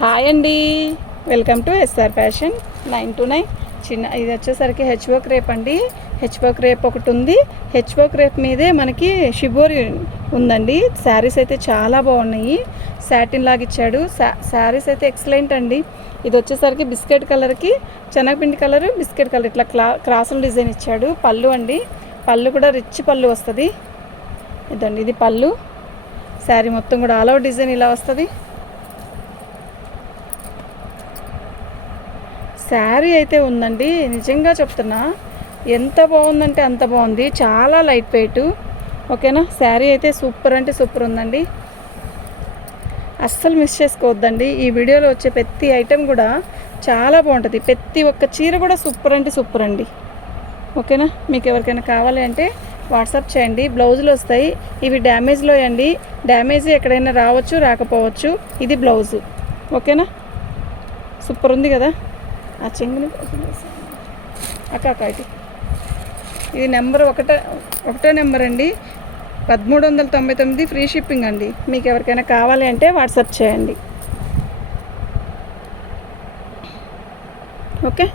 Hi అండి, welcome to SR fashion 929. ఇది వచ్చేసరికి హెచ్ఓ క్రేప్ అండి. హెచ్ఓ క్రేప్ ఒకటి ఉంది. హెచ్ఓ క్రేప్ మీదే మనకి షిబోరి ఉందండి. శారీస్ అయితే చాలా బాగున్నాయి. సాటిన్ లాగా ఇచ్చాడు. శారీస్ అయితే ఎక్సలెంట్ అండి. ఇది వచ్చేసరికి బిస్కెట్ కలర్కి శనగపిండి కలర్, బిస్కెట్ కలర్ ఇట్లా క్రాసుల డిజైన్ ఇచ్చాడు. పళ్ళు అండి, పళ్ళు కూడా రిచ్ పళ్ళు వస్తుంది. ఇదండి, ఇది పళ్ళు. శారీ మొత్తం కూడా ఆల్ ఓవర్ డిజైన్ ఇలా వస్తుంది. శారీ అయితే ఉందండి, నిజంగా చెప్తున్నా, ఎంత బాగుందంటే అంత బాగుంది. చాలా లైట్ వెయిట్. ఓకేనా, శారీ అయితే సూపర్ అంటే సూపర్ ఉందండి. అస్సలు మిస్ చేసుకోవద్దండి. ఈ వీడియోలో వచ్చే ప్రతి ఐటెం కూడా చాలా బాగుంటుంది. ప్రతి ఒక్క చీర కూడా సూపర్ అంటే సూపర్ అండి. ఓకేనా, మీకు ఎవరికైనా కావాలి అంటే వాట్సాప్ చేయండి. బ్లౌజులు వస్తాయి. ఇవి డ్యామేజ్లో అండి. డ్యామేజ్ ఎక్కడైనా రావచ్చు, రాకపోవచ్చు. ఇది బ్లౌజు. ఓకేనా, సూపర్ ఉంది కదా. ఆ చెంగుని అక్క ఇటు. ఇది నెంబర్ ఒకటో నెంబర్ అండి. 1399 ఫ్రీ షిప్పింగ్ అండి. మీకు ఎవరికైనా కావాలి అంటే వాట్సాప్ చేయండి. ఓకే,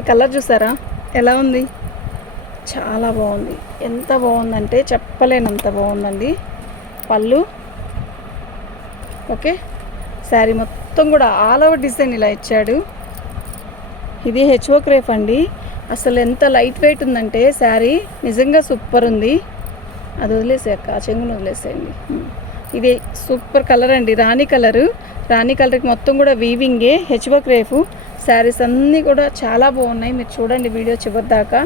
ఈ కలర్ చూసారా ఎలా ఉంది? చాలా బాగుంది. ఎంత బాగుందంటే చెప్పలేనంత బాగుందండి. పళ్ళు ఓకే. శారీ మొత్తం కూడా ఆల్ ఓవర్ డిజైన్ ఇలా ఇచ్చాడు. ఇది హెచ్ఓ క్రేప్ అండి. అసలు ఎంత లైట్ వెయిట్ ఉందంటే శారీ నిజంగా సూపర్ ఉంది. అది వదిలేసాక ఆ చెంగును వదిలేసేయండి. ఇది సూపర్ కలర్ అండి, రాణి కలరు. రాణి కలర్కి మొత్తం కూడా వీవింగే. హెచ్ఓ క్రేపు శారీస్ అన్నీ కూడా చాలా బాగున్నాయి. మీరు చూడండి వీడియో చివరి దాకా.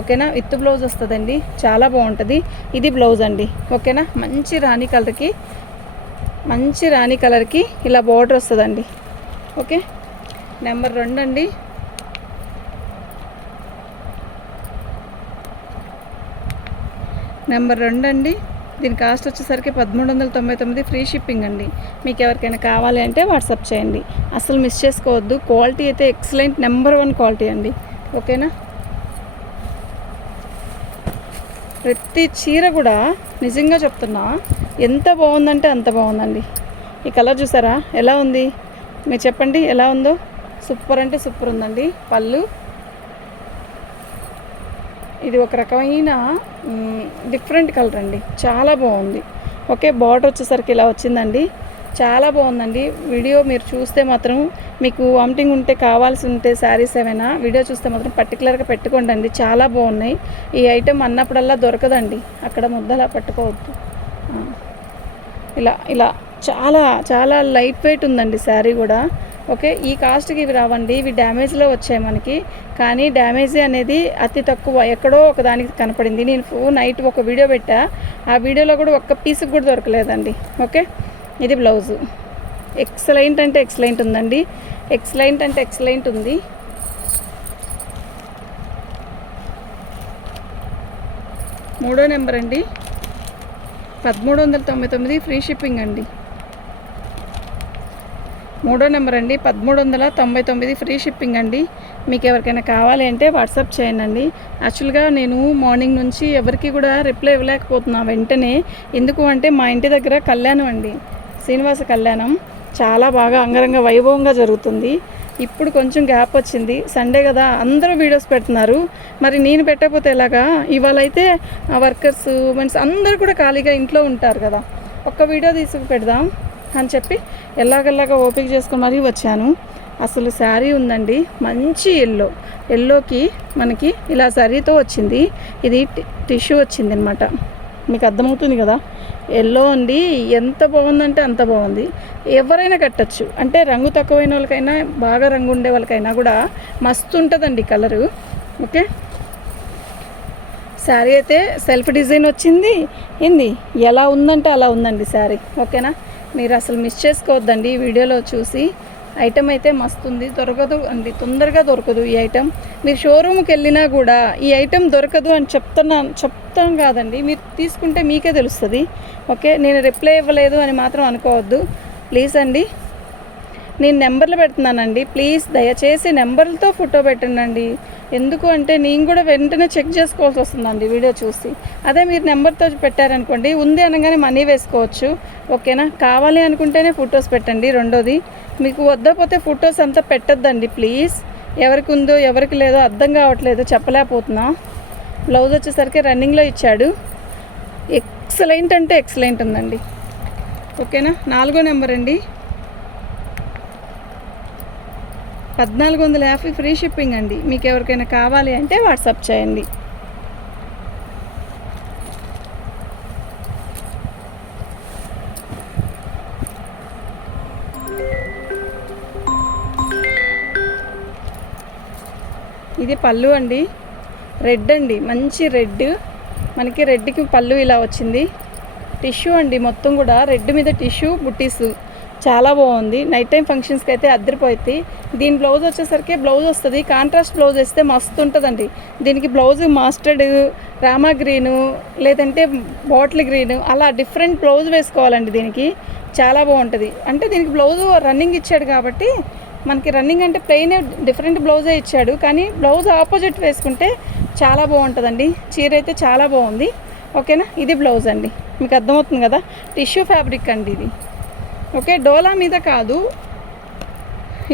ఓకేనా, విత్ బ్లౌజ్ వస్తుందండి, చాలా బాగుంటుంది. ఇది బ్లౌజ్ అండి. ఓకేనా, మంచి రాణి కలర్కి ఇలా బార్డర్ వస్తుందండి. ఓకే, నెంబర్ 2 అండి. దీని కాస్ట్ వచ్చేసరికి 1399 ఫ్రీ షిప్పింగ్ అండి. మీకు ఎవరికైనా కావాలి అంటే వాట్సాప్ చేయండి. అసలు మిస్ చేసుకోవద్దు. క్వాలిటీ అయితే ఎక్సలెంట్, నెంబర్ 1 క్వాలిటీ అండి. ఓకేనా, ప్రతి చీర కూడా నిజంగా చెప్తున్నా ఎంత బాగుందంటే అంత బాగుందండి. ఈ కలర్ చూసారా ఎలా ఉంది? మీరు చెప్పండి ఎలా ఉందో. సూపర్ అంటే సూపర్ ఉందండి. పళ్ళు ఇది ఒక రకమైన డిఫరెంట్ కలర్ అండి, చాలా బాగుంది. ఓకే, బార్డర్ వచ్చేసరికి ఇలా వచ్చిందండి, చాలా బాగుందండి. వీడియో మీరు చూస్తే మాత్రం మీకు వామిటింగ్ ఉంటే, కావాల్సి ఉంటే శారీస్ ఏమైనా వీడియో చూస్తే మాత్రం పర్టికులర్గా పెట్టుకోండి. చాలా బాగున్నాయి. ఈ ఐటెం అన్నప్పుడల్లా దొరకదండి, అక్కడ ముద్దలా పట్టుకోవద్దు. ఇలా చాలా చాలా లైట్ వెయిట్ ఉందండి శారీ కూడా. ఓకే, ఈ కాస్ట్కి ఇవి రావండి. ఇవి డ్యామేజ్లో వచ్చాయి మనకి. కానీ డ్యామేజ్ అనేది అతి తక్కువ, ఎక్కడో ఒకదానికి కనపడింది. నేను నైట్ ఒక వీడియో పెట్టా, ఆ వీడియోలో కూడా ఒక్క పీస్కి కూడా దొరకలేదండి. ఓకే, ఇది బ్లౌజు. ఎక్సలెంట్ అంటే ఎక్సలెంట్ ఉందండి. ఎక్సలెంట్ అంటే ఎక్సలెంట్ ఉంది. మూడో నెంబర్ అండి. 1399 ఫ్రీ షిప్పింగ్ అండి. మూడో నెంబర్ అండి, 1399 ఫ్రీ షిప్పింగ్ అండి. మీకు ఎవరికైనా కావాలి అంటే వాట్సాప్ చేయండి. యాక్చువల్గా నేను మార్నింగ్ నుంచి ఎవరికి కూడా రిప్లై ఇవ్వలేకపోతున్నా వెంటనే. ఎందుకు అంటే మా ఇంటి దగ్గర కళ్యాణం అండి, శ్రీనివాస కళ్యాణం చాలా బాగా అంగరంగ వైభవంగా జరుగుతుంది. ఇప్పుడు కొంచెం గ్యాప్ వచ్చింది, సండే కదా, అందరూ వీడియోస్ పెడుతున్నారు. మరి నేను పెట్టకపోతే ఎలాగా? ఇవాళ అయితే వర్కర్స్, ఉమెన్స్ అందరూ కూడా ఖాళీగా ఇంట్లో ఉంటారు కదా, ఒక్క వీడియో తీసుకు పెడదాం అని చెప్పి ఎలాగల్లాగా ఓపిక చేసుకుని మరీ వచ్చాను. అసలు శారీ ఉందండి, మంచి ఎల్లోకి మనకి ఇలా శారీతో వచ్చింది. ఇది టిష్యూ వచ్చింది అనమాట, మీకు అర్థమవుతుంది కదా. ఎల్లో అండి, ఎంత బాగుందంటే అంత బాగుంది. ఎవరైనా కట్టచ్చు, అంటే రంగు తక్కువైన వాళ్ళకైనా, బాగా రంగు ఉండే వాళ్ళకైనా కూడా మస్తు ఉంటుందండి కలరు. ఓకే, శారీ అయితే సెల్ఫ్ డిజైన్ వచ్చింది. ఏంది ఎలా ఉందంటే అలా ఉందండి శారీ. ఓకేనా, మీరు అసలు మిస్ చేసుకోవద్దండి. వీడియోలో చూసి ఐటెం అయితే మస్తు ఉంది. దొరకదు అండి, తొందరగా దొరకదు ఈ ఐటెం. మీరు షోరూమ్కి వెళ్ళినా కూడా ఈ ఐటెం దొరకదు అని చెప్తాం కాదండి, మీరు తీసుకుంటే మీకే తెలుస్తుంది. ఓకే, నేను రిప్లై ఇవ్వలేదు అని మాత్రం అనుకోవద్దు ప్లీజ్ అండి. నేను నెంబర్లు పెడుతున్నానండి, ప్లీజ్ దయచేసి నెంబర్లతో ఫోటో పెట్టండి. ఎందుకు అంటే నేను కూడా వెంటనే చెక్ చేసుకోవాల్సి వస్తుందండి వీడియో చూసి. అదే మీరు నెంబర్తో పెట్టారనుకోండి, ఉంది అనగానే మనీ వేసుకోవచ్చు. ఓకేనా? కావాలి అనుకుంటేనే ఫొటోస్ పెట్టండి. రెండోది, మీకు వద్దపోతే ఫొటోస్ అంతా పెట్టద్దండి ప్లీజ్. ఎవరికి ఉందో ఎవరికి లేదో అర్థం కావట్లేదు, చెప్పలేకపోతున్నా. బ్లౌజ్ వచ్చేసరికి రన్నింగ్లో ఇచ్చాడు. ఎక్సలెంట్ అంటే ఎక్సలెంట్ ఉందండి. ఓకేనా? 4వ నెంబర్ అండి. 1450 ఫ్రీ షిప్పింగ్ అండి. మీకు ఎవరికైనా కావాలి అంటే వాట్సాప్ చేయండి. ఇది పళ్ళు అండి, రెడ్ అండి, మంచి రెడ్. మనకి రెడ్కి పళ్ళు ఇలా వచ్చింది. టిష్యూ అండి, మొత్తం కూడా రెడ్ మీద టిష్యూ బుట్టీస్, చాలా బాగుంది. నైట్ టైం ఫంక్షన్స్కి అయితే అద్దరిపోయింది. దీని బ్లౌజ్ వచ్చేసరికి బ్లౌజ్ వస్తుంది, కాంట్రాస్ట్ బ్లౌజ్ వేస్తే మస్తు ఉంటుందండి. దీనికి బ్లౌజ్ మాస్టర్డ్, రామా గ్రీను, లేదంటే బాటిల్ గ్రీను, అలా డిఫరెంట్ బ్లౌజ్ వేసుకోవాలండి. దీనికి చాలా బాగుంటుంది. అంటే దీనికి బ్లౌజ్ రన్నింగ్ ఇచ్చాడు కాబట్టి, మనకి రన్నింగ్ అంటే ప్లెయిన్ డిఫరెంట్ బ్లౌజే ఇచ్చాడు, కానీ బ్లౌజ్ ఆపోజిట్ వేసుకుంటే చాలా బాగుంటుందండి. చీర అయితే చాలా బాగుంది. ఓకేనా? ఇది బ్లౌజ్ అండి, మీకు అర్థమవుతుంది కదా. టిష్యూ ఫ్యాబ్రిక్ అండి ఇది. ఓకే, డోలా మీద కాదు,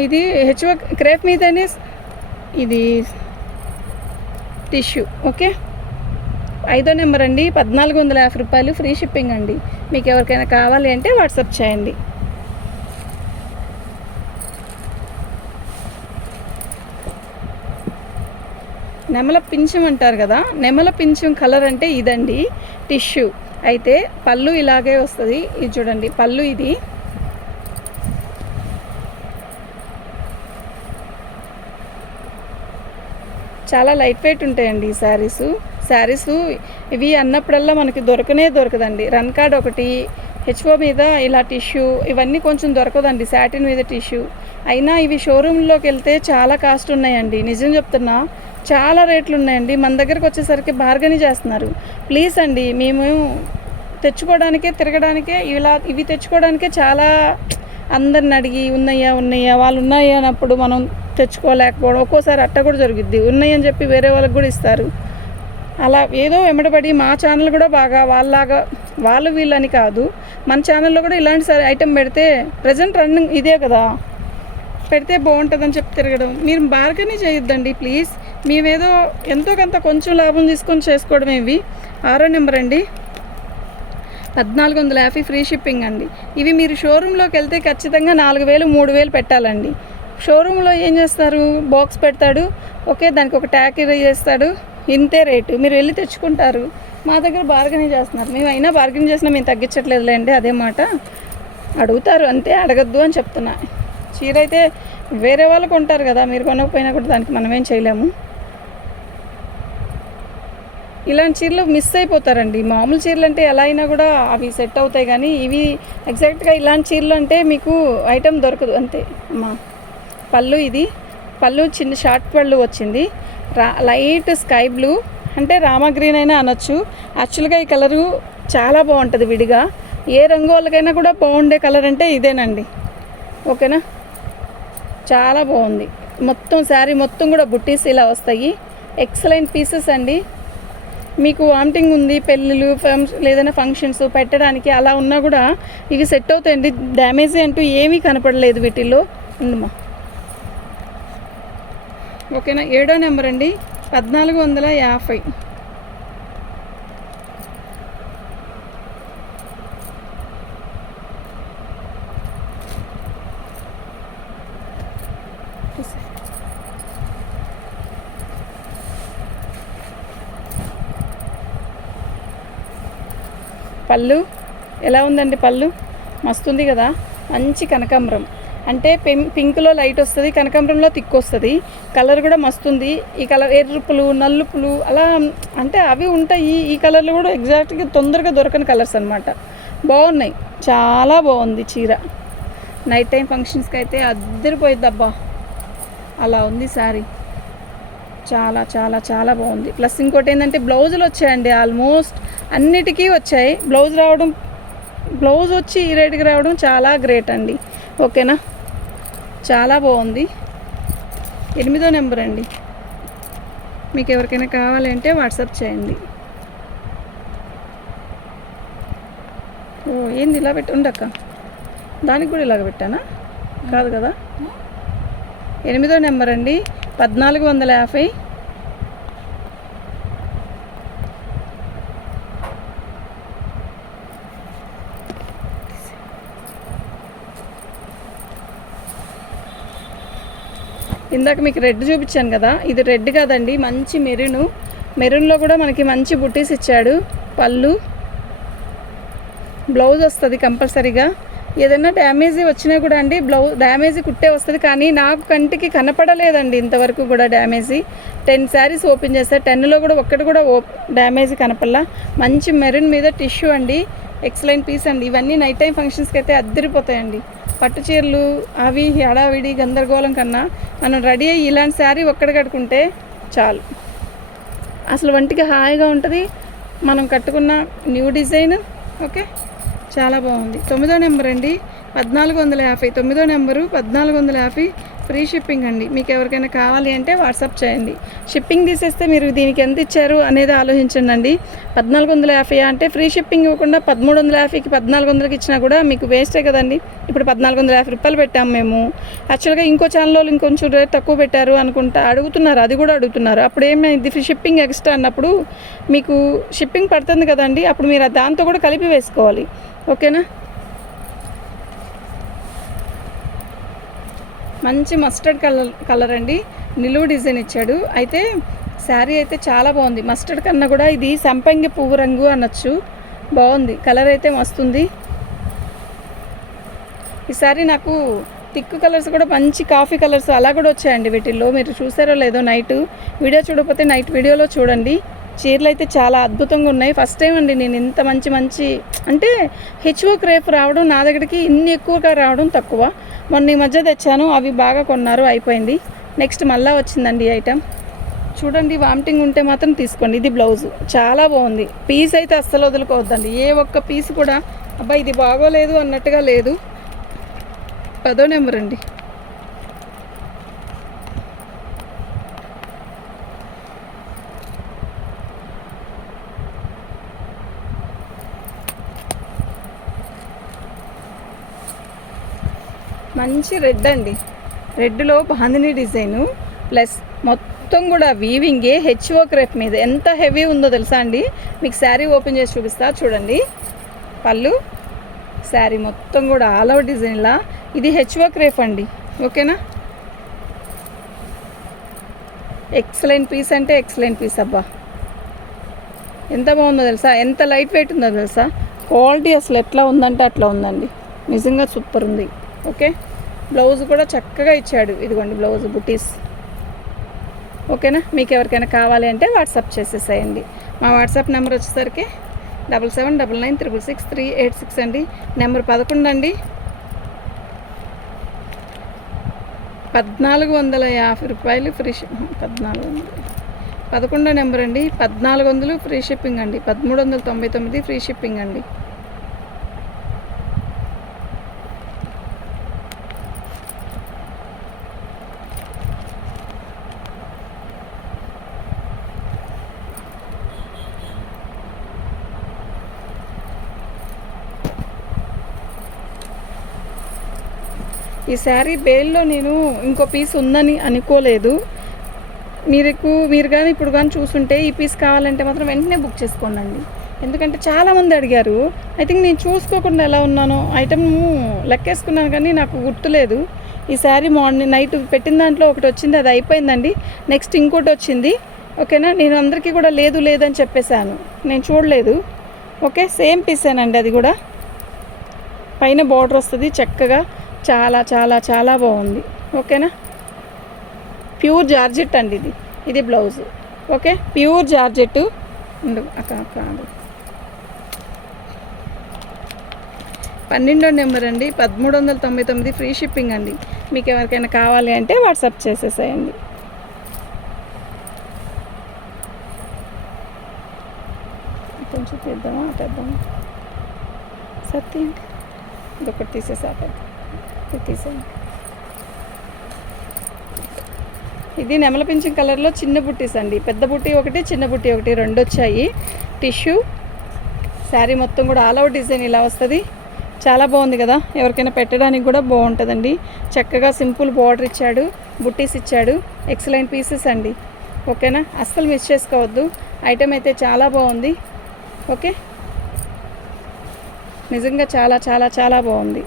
ఇది హెచ్ఓ క్రేప్ మీదనే ఇది టిష్యూ. ఓకే, 5వ నెంబర్ అండి. 1450 రూపాయలు ఫ్రీ షిప్పింగ్ అండి. మీకు ఎవరికైనా కావాలి అంటే వాట్సాప్ చేయండి. నెమల పింఛం అంటారు కదా, నెమల పింఛం కలర్ అంటే ఇదండి, టిష్యూ. అయితే పళ్ళు ఇలాగే వస్తుంది. ఇది చూడండి పళ్ళు, ఇది చాలా లైట్ వెయిట్ ఉంటాయండి ఈ శారీసు. ఇవి అన్నప్పుడల్లా మనకి దొరకదండి. రన్ కార్డ్ ఒకటి, హెచ్ఓ మీద ఇలా టిష్యూ, ఇవన్నీ కొంచెం దొరకదండి. సాటిన్ మీద టిష్యూ. అయినా ఇవి షోరూంలోకి వెళ్తే చాలా కాస్ట్ ఉన్నాయండి, నిజం చెప్తున్నా, చాలా రేట్లు ఉన్నాయండి. మన దగ్గరకు వచ్చేసరికి బార్గెన్ చేస్తున్నారు. ప్లీజ్ అండి, మేము తెచ్చుకోవడానికే తిరగడానికే ఇవి తెచ్చుకోవడానికే చాలా అందరిని అడిగి ఉన్నాయా వాళ్ళు ఉన్నాయి అన్నప్పుడు మనం తెచ్చుకోలేకపోవడం, ఒక్కోసారి అట్ట కూడా జరుగుద్ది. ఉన్నాయని చెప్పి వేరే వాళ్ళకి కూడా ఇస్తారు. అలా ఏదో వెంబడబడి మా ఛానల్ కూడా బాగా వాళ్ళు వీళ్ళని కాదు, మన ఛానల్లో కూడా ఇలాంటి ఐటెం పెడితే ప్రజెంట్ రన్నింగ్ ఇదే కదా, పెడితే బాగుంటుందని చెప్పి తిరగడం. మీరు బార్గెన్ చేయొద్దండి ప్లీజ్. మేమేదో ఎంతో కొంత కొంచెం లాభం తీసుకొని చేసుకోవడం. ఇవి 6వ నెంబర్ అండి. 1450 ఫ్రీ షిప్పింగ్ అండి. ఇవి మీరు షోరూంలోకి వెళ్తే ఖచ్చితంగా 4000 3000 పెట్టాలండి. షోరూంలో ఏం చేస్తారు, బాక్స్ పెడతాడు, ఓకే, దానికి ఒక ట్యాగ్ చేస్తాడు, ఇంతే రేటు. మీరు వెళ్ళి తెచ్చుకుంటారు. మా దగ్గర బార్గెన్ చేస్తున్నారు. మేము అయినా బార్గెన్ చేసినా మేము తగ్గించట్లేదులేండి, అదే మాట. అడుగుతారు అంతే, అడగద్దు అని చెప్తున్నా. చీర అయితే వేరే వాళ్ళు కొంటారు కదా, మీరు కొనకపోయినా కూడా దానికి మనమేం చేయలేము. ఇలాంటి చీరలు మిస్ అయిపోతారండి. మామూలు చీరలు అంటే ఎలా అయినా కూడా అవి సెట్ అవుతాయి, కానీ ఇవి ఎగ్జాక్ట్గా ఇలాంటి చీరలు అంటే మీకు ఐటెం దొరకదు అంతే. అమ్మా పళ్ళు, ఇది పళ్ళు చిన్న షార్ట్ పళ్ళు వచ్చింది. లైట్ స్కై బ్లూ, అంటే రామా గ్రీన్ అయినా అనొచ్చు. యాక్చువల్గా ఈ కలరు చాలా బాగుంటుంది విడిగా. ఏ రంగు వాళ్ళకైనా కూడా బాగుండే కలర్ అంటే ఇదేనండి. ఓకేనా? చాలా బాగుంది. మొత్తం శారీ మొత్తం కూడా బుట్టీస్ ఇలా వస్తాయి. ఎక్సలెంట్ పీసెస్ అండి. మీకు వామిటింగ్ ఉంది, పెళ్ళిళ్ళు లేదైనా ఫంక్షన్స్ పెట్టడానికి అలా ఉన్నా కూడా ఇవి సెట్ అవుతాయండి. డ్యామేజ్ అంటూ ఏమీ కనపడలేదు వీటిల్లో. ఉందమ్మా. ఓకేనా? 7వ నెంబర్ అండి. 1450. పళ్ళు ఎలా ఉందండి? పళ్ళు మస్తుంది కదా, మంచి కనకాంబరం, అంటే పింక్లో లైట్ వస్తుంది, కనకాంబరంలో థిక్ వస్తుంది. కలర్ కూడా మస్తుంది. ఈ కలర్ ఎర్రుపులు నలుపులు అలా అంటే అవి ఉంటాయి. ఈ కలర్లు కూడా ఎగ్జాక్ట్గా తొందరగా దొరకని కలర్స్ అనమాట. బాగున్నాయి, చాలా బాగుంది చీర. నైట్ టైం ఫంక్షన్స్కి అయితే అద్దరిపోయిద్దబ్బా, అలా ఉంది శారీ. చాలా చాలా చాలా బాగుంది. ప్లస్ ఇంకోటి ఏంటంటే బ్లౌజులు వచ్చాయండి, ఆల్మోస్ట్ అన్నిటికీ వచ్చాయి. బ్లౌజ్ వచ్చి ఈ రేటుకి రావడం చాలా గ్రేట్ అండి. ఓకేనా? చాలా బాగుంది. 8వ నెంబర్ అండి. మీకు ఎవరికైనా కావాలి అంటే వాట్సాప్ చేయండి. ఓ ఏంది ఇలా పెట్టి ఉండక్క, దానికి కూడా ఇలాగ పెట్టానా? కాదు కదా. 8వ నెంబర్ అండి, 1450. ఇందాక మీకు రెడ్ చూపించాను కదా, ఇది రెడ్ కాదండి, మంచి మెరూన్లో కూడా మనకి మంచి బుట్టీస్ ఇచ్చాడు. పళ్ళు, బ్లౌజ్ వస్తుంది కంపల్సరీగా. ఏదైనా డ్యామేజీ వచ్చినా కూడా అండి డ్యామేజీ కుట్టే వస్తుంది, కానీ నాకు కంటికి కనపడలేదండి ఇంతవరకు కూడా డ్యామేజీ. 10 శారీస్ ఓపెన్ చేస్తే 10లో కూడా ఒక్కటి కూడా డ్యామేజీ కనపడలా. మంచి మెరూన్ మీద టిష్యూ అండి, ఎక్సలెంట్ పీస్ అండి. ఇవన్నీ నైట్ టైం ఫంక్షన్స్కి అయితే అద్దరిపోతాయండి. పట్టు చీరలు అవి హడావిడి గందరగోళం కన్నా మనం రెడీ అయ్యి ఇలాంటి శారీ ఒక్కటి కట్టుకుంటే చాలు, అసలు వంటికి హాయిగా ఉంటుంది. మనం కట్టుకున్న న్యూ డిజైన్. ఓకే, చాలా బాగుంది. 9వ నెంబర్ అండి, 1450. 9వ నెంబరు 1450, ఫ్రీ షిప్పింగ్ అండి. మీకు ఎవరికైనా కావాలి అంటే వాట్సాప్ చేయండి. షిప్పింగ్ తీసేస్తే మీరు దీనికి ఎంత ఇచ్చారు అనేది ఆలోచించండి అండి. 1450 అంటే ఫ్రీ షిప్పింగ్ ఇవ్వకుండా 1350కి 1400కి ఇచ్చినా కూడా మీకు వేస్టే కదండి. ఇప్పుడు 1450 రూపాయలు పెట్టాము మేము. యాక్చువల్గా ఇంకో ఛానల్లో ఇంకొంచెం రేట్ తక్కువ పెట్టారు అనుకుంటా అడుగుతున్నారు, అది కూడా అడుగుతున్నారు. అప్పుడు ఏమైంది, ఫ్రీ షిప్పింగ్ ఎక్స్ట్రా అన్నప్పుడు మీకు షిప్పింగ్ పడుతుంది కదండి, అప్పుడు మీరు దాంతో కూడా కలిపి వేసుకోవాలి. ఓకేనా. మంచి మస్టర్డ్ కలర్ అండి, నిలువు డిజైన్ ఇచ్చాడు. అయితే శారీ అయితే చాలా బాగుంది. మస్టర్డ్ కన్నా కూడా ఇది సంపంగి పువ్వు రంగు అనొచ్చు. బాగుంది, కలర్ అయితే మస్తుంది. ఈ శారీ నాకు థిక్ కలర్స్ కూడా మంచి కాఫీ కలర్స్ అలా కూడా వచ్చాయండి వీటిల్లో. మీరు చూసారో లేదో, నైట్ వీడియో చూడకపోతే నైట్ వీడియోలో చూడండి. చీరలు అయితే చాలా అద్భుతంగా ఉన్నాయి. ఫస్ట్ టైం అండి నేను ఇంత మంచి అంటే హెచ్ఓ క్రేప్ రావడం, నా దగ్గరికి ఇన్ని ఎక్కువగా రావడం తక్కువ. మొన్న ఈ మధ్య తెచ్చాను, అవి బాగా కొన్నారు, అయిపోయింది. నెక్స్ట్ మళ్ళీ వచ్చిందండి ఈ ఐటెం. చూడండి, వామిటింగ్ ఉంటే మాత్రం తీసుకోండి. ఇది బ్లౌజ్ చాలా బాగుంది. పీస్ అయితే అస్సలు వదులుకోవద్దండి, ఏ ఒక్క పీస్ కూడా అబ్బా ఇది బాగోలేదు అన్నట్టుగా లేదు. 10వ నెంబర్ అండి, మంచి రెడ్ అండి. రెడ్లో బాందిని డిజైను ప్లస్ మొత్తం కూడా వీవింగే హెచ్ఓ క్రేప్ మీద. ఎంత హెవీ ఉందో తెలుసా అండి. మీకు శారీ ఓపెన్ చేసి చూపిస్తా చూడండి. పళ్ళు, శారీ మొత్తం కూడా ఆల్ ఓవర్ డిజైన్లా. ఇది హెచ్ఓ క్రేప్ అండి. ఓకేనా. ఎక్సలెంట్ పీస్ అంటే ఎక్సలెంట్ పీస్. అబ్బా ఎంత బాగుందో తెలుసా, ఎంత లైట్ వెయిట్ ఉందో తెలుసా. క్వాలిటీ అసలు ఎట్లా ఉందంటే అట్లా ఉందండి, నిజంగా సూపర్ ఉంది. ఓకే, బ్లౌజ్ కూడా చక్కగా ఇచ్చాడు. ఇదిగోండి బ్లౌజ్ బుటీస్. ఓకేనా. మీకు ఎవరికైనా కావాలి అంటే వాట్సాప్ చేసేసేయండి. మా వాట్సాప్ నెంబర్ వచ్చేసరికి 7799966386 అండి. నెంబర్ 11 అండి, 1450 రూపాయలు ఫ్రీ 1400. 11వ నెంబర్ అండి, 1400 ఫ్రీ షిప్పింగ్ అండి. 1399 ఫ్రీ షిప్పింగ్ అండి. ఈ శారీ బేల్లో నేను ఇంకో పీస్ ఉందని అనుకోలేదు. మీరు కానీ ఇప్పుడు కానీ చూస్తుంటే ఈ పీస్ కావాలంటే మాత్రం వెంటనే బుక్ చేసుకోండి. ఎందుకంటే చాలామంది అడిగారు. ఐ థింక్ నేను చూసుకోకుండా ఎలా ఉన్నానో ఐటమ్ లెక్కేసుకున్నాను కానీ నాకు గుర్తులేదు. ఈ శారీ మార్నింగ్ నైట్ పెట్టిన దాంట్లో ఒకటి వచ్చింది, అది అయిపోయిందండి. నెక్స్ట్ ఇంకోటి వచ్చింది. ఓకేనా. నేను అందరికీ కూడా లేదని చెప్పేశాను, నేను చూడలేదు. ఓకే, సేమ్ పీసేనండి. అది కూడా పైన బార్డర్ వస్తుంది చక్కగా, చాలా చాలా చాలా బాగుంది. ఓకేనా. ప్యూర్ జార్జెట్ అండి ఇది బ్లౌజ్. Okay, pure georgette. కాదు 12వ నెంబర్ అండి, 1399 ఫ్రీ షిప్పింగ్ అండి. మీకు ఎవరికైనా కావాలి అంటే వాట్సాప్ చేసేసేయండి. కొంచెం తీద్దామా తెద్దామా సత్తి ఇదొకటి తీసేసా, ఇది తీసేయండి. ఇది నెమల పింఛన్ కలర్లో చిన్న బుట్టీస్ అండి. పెద్ద బుట్టి ఒకటి, చిన్న బుట్టి ఒకటి, 2 వచ్చాయి. టిష్యూ శారీ మొత్తం కూడా ఆల్ అవుట్ డిజైన్ ఇలా వస్తుంది. చాలా బాగుంది కదా, ఎవరికైనా పెట్టడానికి కూడా బాగుంటుందండి. చక్కగా సింపుల్ బార్డర్ ఇచ్చాడు, బుట్టీస్ ఇచ్చాడు. ఎక్సలెంట్ పీసెస్ అండి. ఓకేనా, అస్సలు మిస్ చేసుకోవద్దు. ఐటెం అయితే చాలా బాగుంది. ఓకే, నిజంగా చాలా చాలా చాలా బాగుంది.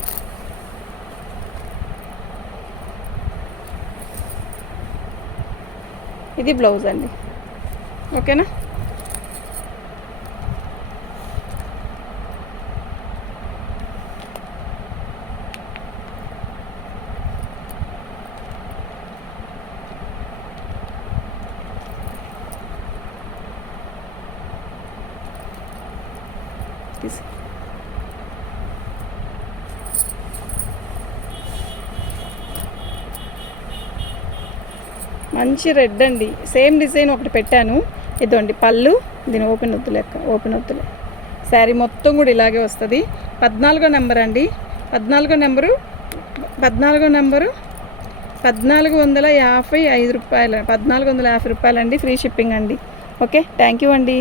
ఇది బ్లౌజ్ అండి. ఓకేనా, మంచి రెడ్ అండి. సేమ్ డిజైన్ ఒకటి పెట్టాను. ఇదండి పళ్ళు. దీని ఓపెన్ వద్దులే. శారీ మొత్తం కూడా ఇలాగే వస్తుంది. 14వ నెంబర్ అండి. 14వ నెంబరు 1450 రూపాయలు. 1450 రూపాయలు అండి. ఫ్రీ షిప్పింగ్ అండి. ఓకే, థ్యాంక్ యూ అండి.